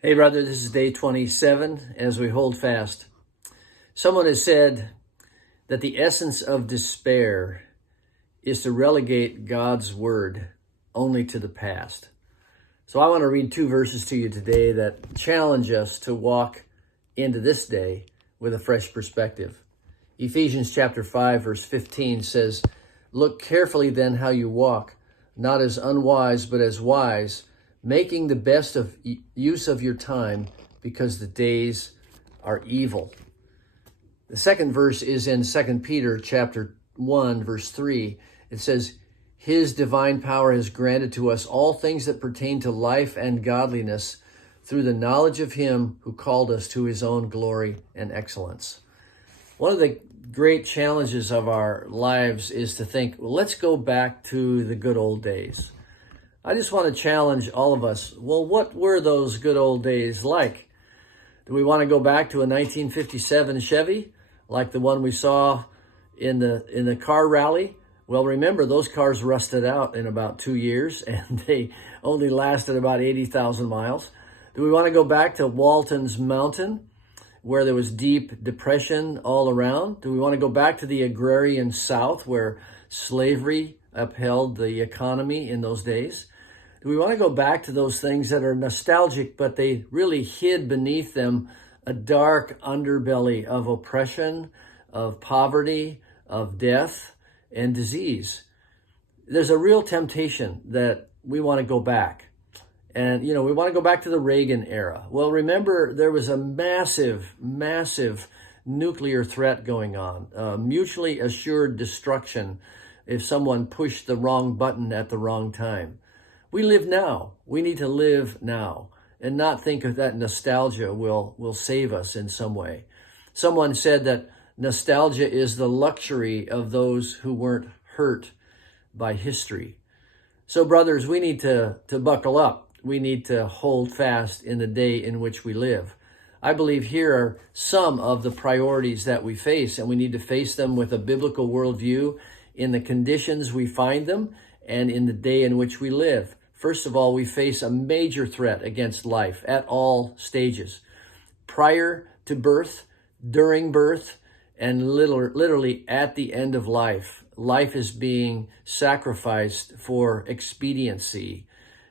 Hey, brother, this is day 27 as we hold fast. Someone has said that the essence of despair is to relegate God's word only to the past. So I want to read two verses to you today that challenge us to walk into this day with a fresh perspective. Ephesians chapter 5, verse 15 says, "Look carefully then how you walk, not as unwise, but as wise, making the best of use of your time, because the days are evil." The second verse is in 2 Peter chapter 1, verse 3. It says, "His divine power has granted to us all things that pertain to life and godliness through the knowledge of him who called us to his own glory and excellence." One of the great challenges of our lives is to think, well, let's go back to the good old days. I just want to challenge all of us. Well, what were those good old days like? Do we want to go back to a 1957 Chevy, like the one we saw in the car rally? Well, remember, those cars rusted out in about 2 years, and they only lasted about 80,000 miles. Do we want to go back to Walton's Mountain, where there was deep depression all around? Do we want to go back to the agrarian South, where slavery upheld the economy in those days? Do we want to go back to those things that are nostalgic, but they really hid beneath them a dark underbelly of oppression, of poverty, of death, and disease? There's a real temptation that we want to go back. And, we want to go back to the Reagan era. Well, remember, there was a massive nuclear threat going on, mutually assured destruction if someone pushed the wrong button at the wrong time. We live now. We need to live now and not think of that nostalgia will save us in some way. Someone said that nostalgia is the luxury of those who weren't hurt by history. So, brothers, we need to buckle up. We need to hold fast in the day in which we live. I believe here are some of the priorities that we face, and we need to face them with a biblical worldview in the conditions we find them and in the day in which we live. First of all, we face a major threat against life at all stages. Prior to birth, during birth, and literally at the end of life. Life is being sacrificed for expediency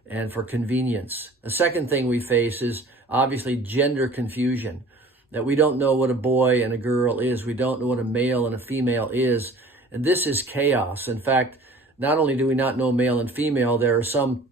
and for convenience. The second thing we face is obviously gender confusion, that we don't know what a boy and a girl is. We don't know what a male and a female is. And this is chaos. In fact, not only do we not know male and female, there are some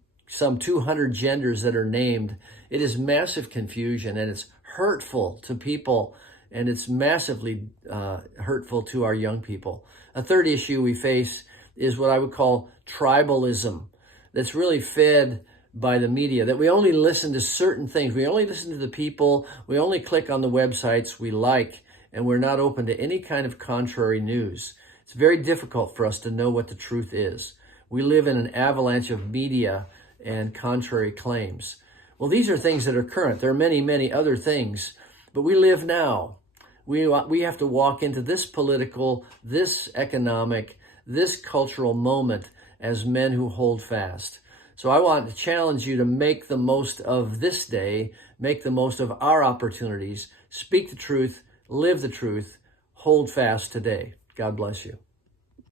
200 genders that are named. It is massive confusion, and it's hurtful to people, and it's massively hurtful to our young people. A third issue we face is what I would call tribalism, that's really fed by the media, that we only listen to certain things. We only listen to the people. We only click on the websites we like, and we're not open to any kind of contrary news. It's very difficult for us to know what the truth is. We live in an avalanche of media and contrary claims. Well, these are things that are current. There are many, many other things, but we live now. We have to walk into this political, this economic, this cultural moment as men who hold fast. So I want to challenge you to make the most of this day, make the most of our opportunities, speak the truth, live the truth, hold fast today. God bless you.